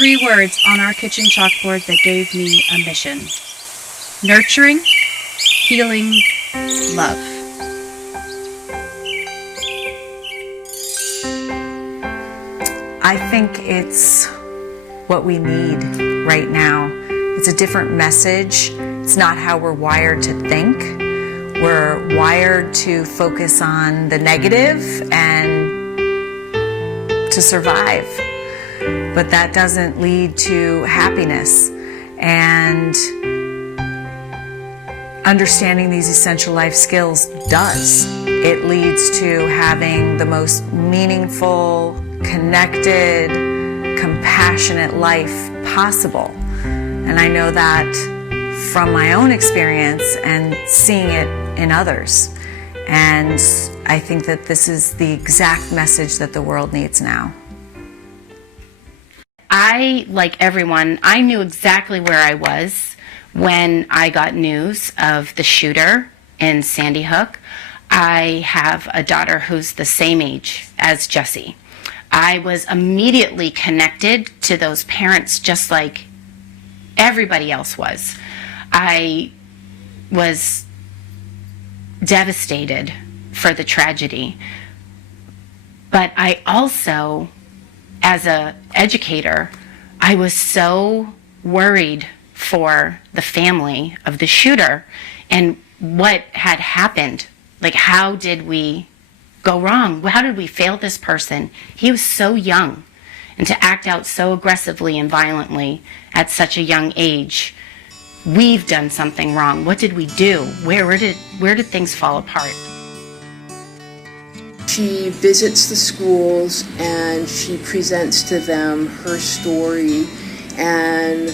3 words on our kitchen chalkboard that gave me a mission: nurturing, healing, love. I think it's what we need right now. It's a different message. It's not how we're wired to think. We're wired to focus on the negative and to survive. But that doesn't lead to happiness. And understanding these essential life skills does. It leads to having the most meaningful, connected, compassionate life possible. And I know that from my own experience and seeing it in others. And I think that this is the exact message that the world needs now. I, like everyone, I knew exactly where I was when I got news of the shooter in Sandy Hook. I have a daughter who's the same age as Jessie. I was immediately connected to those parents just like everybody else was. I was devastated for the tragedy. But I also, as an educator, I was so worried for the family of the shooter and what had happened. Like, how did we go wrong? How did we fail this person? He was so young, and to act out so aggressively and violently at such a young age, we've done something wrong. What did we do? Where did things fall apart? She visits the schools and she presents to them her story, and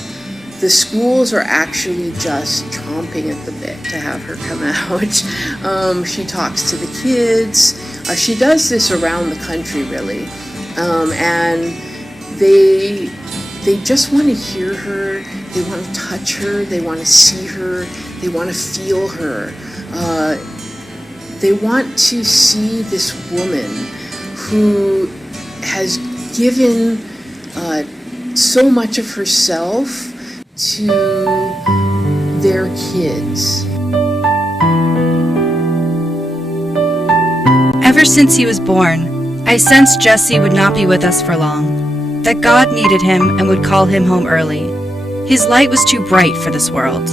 the schools are actually just chomping at the bit to have her come out. She talks to the kids. She does this around the country, really, and they just want to hear her. They want to touch her. They want to see her. They want to feel her. They want to see this woman who has given so much of herself to their kids. Ever since he was born, I sensed Jesse would not be with us for long, that God needed him and would call him home early. His light was too bright for this world.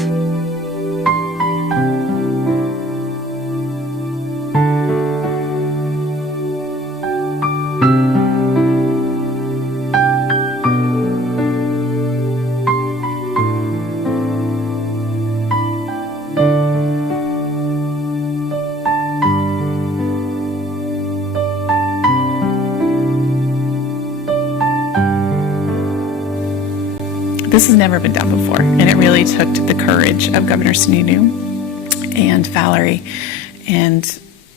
This has never been done before, and it really took the courage of Governor Sununu and Valerie and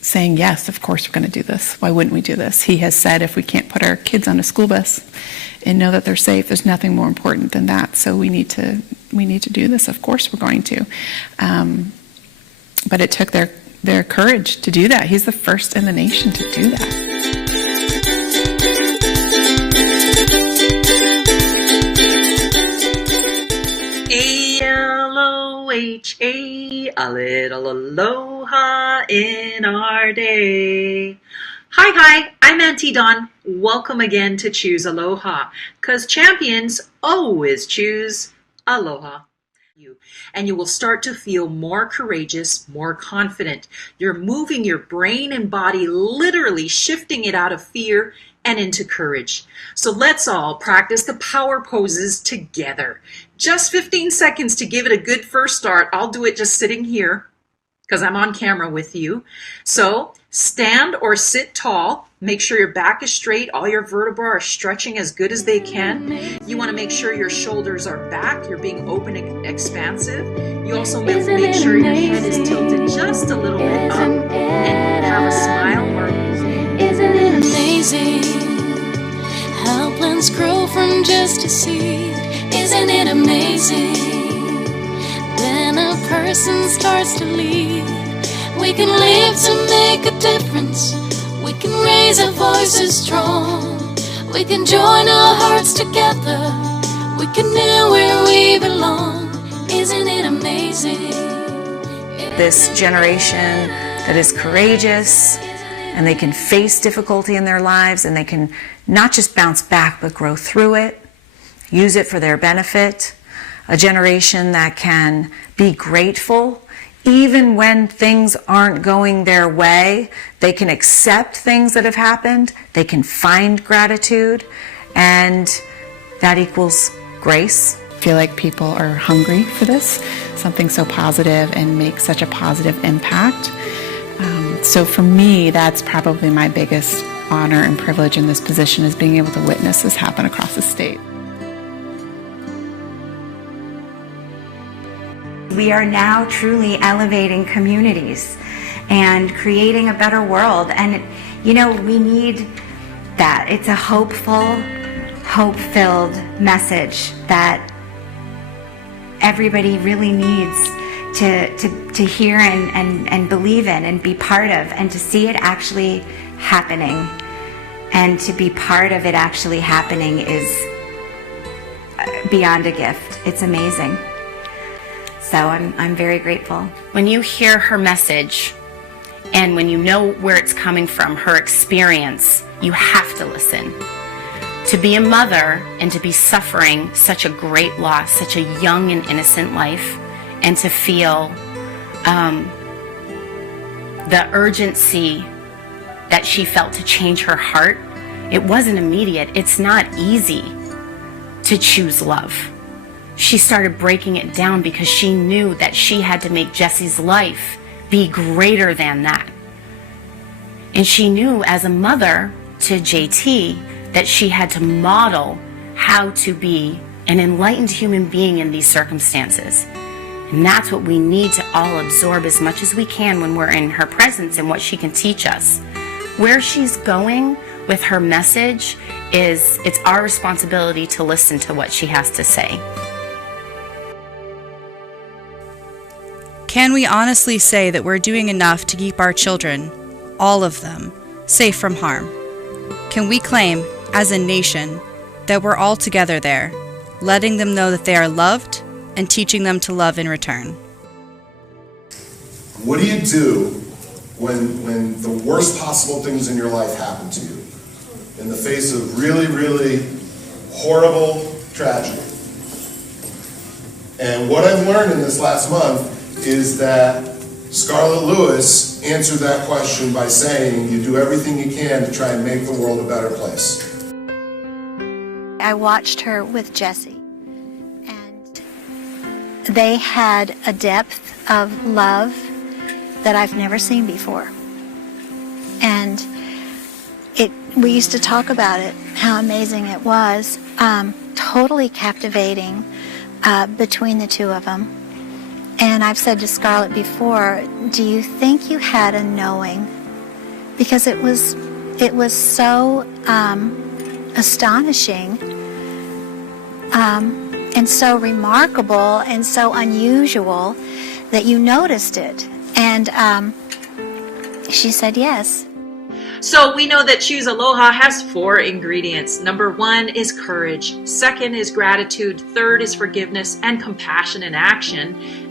saying, yes, of course we're going to do this. Why wouldn't we do this? He has said if we can't put our kids on a school bus and know that they're safe, there's nothing more important than that. So we need to do this. Of course we're going to. But it took their courage to do that. He's the first in the nation to do that. A-L-O-H-A, a little aloha in our day. Hi, I'm Auntie Dawn. Welcome again to Choose Aloha, because champions always choose aloha. And you will start to feel more courageous, more confident. You're moving your brain and body, literally shifting it out of fear and into courage. So let's all practice the power poses together. Just 15 seconds to give it a good first start. I'll do it just sitting here because I'm on camera with you. So stand or sit tall. Make sure your back is straight. All your vertebrae are stretching as good as they can. You want to make sure your shoulders are back. You're being open and expansive. You also make sure your head is tilted just a little bit up and have a smile. Isn't it amazing how plants grow from just a seed? Isn't it amazing? Then a person starts to lead. We can live to make a difference. We can raise our voices strong. We can join our hearts together looking now where we belong. Isn't it amazing? This generation that is courageous, and they can face difficulty in their lives, and they can not just bounce back but grow through it, use it for their benefit. A generation that can be grateful even when things aren't going their way. They can accept things that have happened, they can find gratitude, and that equals grace. I feel like people are hungry for this, something so positive and make such a positive impact. So for me, that's probably my biggest honor and privilege in this position, is being able to witness this happen across the state. We are now truly elevating communities and creating a better world. And, you know, we need that. It's a hopeful, hope-filled message that everybody really needs to hear and believe in and be part of, and to see it actually happening. And to be part of it actually happening is beyond a gift. It's amazing. So I'm very grateful. When you hear her message and when you know where it's coming from, her experience, you have to listen. To be a mother and to be suffering such a great loss, such a young and innocent life, and to feel the urgency that she felt to change her heart, it wasn't immediate. It's not easy to choose love. She started breaking it down because she knew that she had to make Jesse's life be greater than that. And she knew as a mother to JT that she had to model how to be an enlightened human being in these circumstances. And that's what we need to all absorb as much as we can when we're in her presence and what she can teach us. Where she's going with her message it's our responsibility to listen to what she has to say. Can we honestly say that we're doing enough to keep our children, all of them, safe from harm? Can we claim, as a nation, that we're all together there, letting them know that they are loved and teaching them to love in return? What do you do when the worst possible things in your life happen to you? In the face of really, really horrible tragedy. And what I've learned in this last month is that Scarlett Lewis answered that question by saying, you do everything you can to try and make the world a better place. I watched her with Jesse, and they had a depth of love that I've never seen before. And we used to talk about it, how amazing it was, totally captivating between the two of them. And I've said to Scarlett before, do you think you had a knowing? Because it was so astonishing and so remarkable and so unusual that you noticed it. And she said yes. So we know that Choose Aloha has 4 ingredients. Number 1 is courage. 2nd is gratitude. 3rd is forgiveness and compassion in action.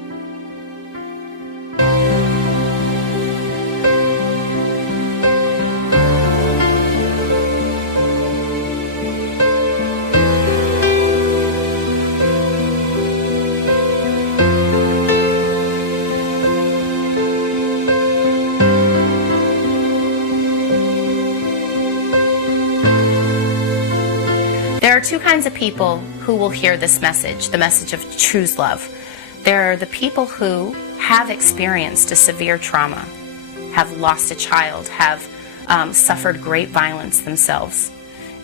There are 2 kinds of people who will hear this message, the message of choose love. There are the people who have experienced a severe trauma, have lost a child, have suffered great violence themselves.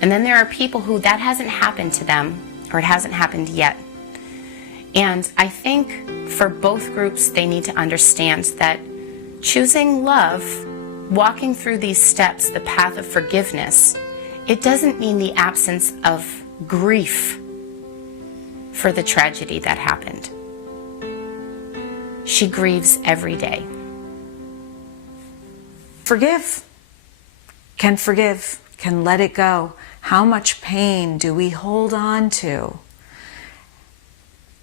And then there are people who that hasn't happened to them, or it hasn't happened yet. And I think for both groups, they need to understand that choosing love, walking through these steps, the path of forgiveness, it doesn't mean the absence of grief for the tragedy that happened. She grieves every day. Forgive, can let it go. How much pain do we hold on to?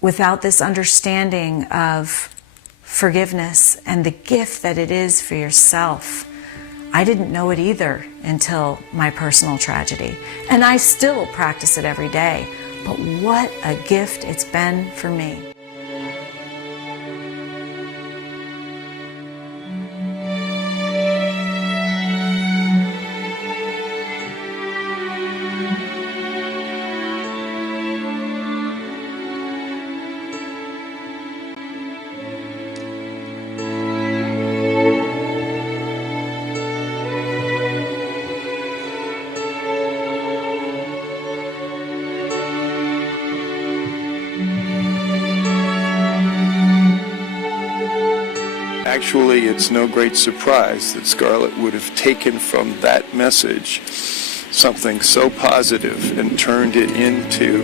without this understanding of forgiveness and the gift that it is for yourself, I didn't know it either until my personal tragedy. And I still practice it every day. But what a gift it's been for me. Actually, it's no great surprise that Scarlett would have taken from that message something so positive and turned it into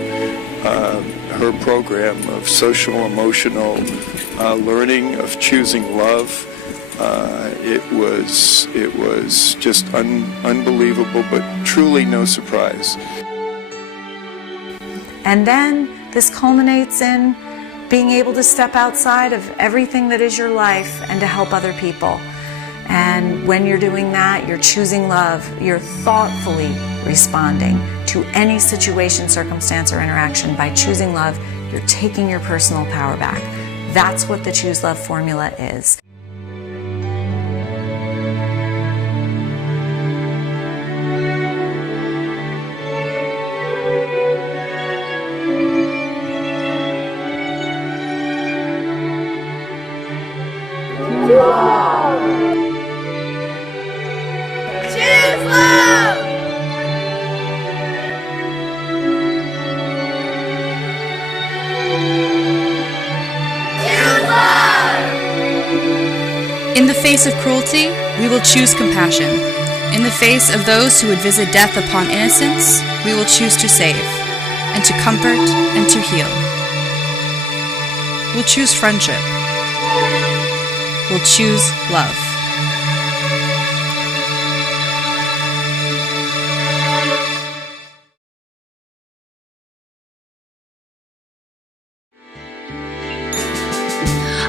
her program of social emotional learning, of choosing love. It was just unbelievable, but truly no surprise. And then this culminates in being able to step outside of everything that is your life and to help other people. And when you're doing that, you're choosing love, you're thoughtfully responding to any situation, circumstance, or interaction. By choosing love, you're taking your personal power back. That's what the Choose Love formula is. In the face of cruelty, we will choose compassion. In the face of those who would visit death upon innocence, we will choose to save, and to comfort and to heal. We'll choose friendship. We'll choose love.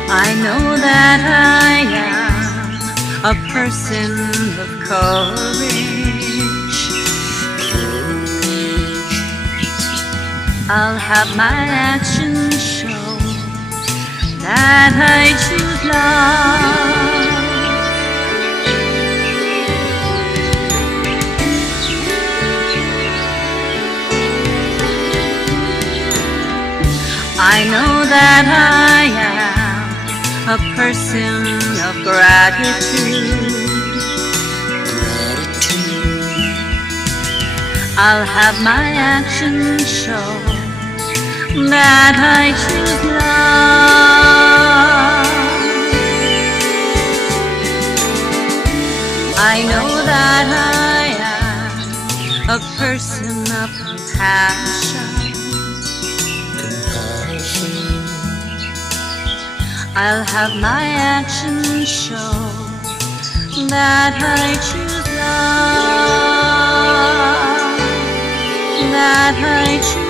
I know that I am a person of courage. I'll have my actions show that I choose love. I know that I am a person of gratitude. I'll have my actions show that I choose love. I know that I am a person of compassion. I'll have my actions show that I choose love, that I choose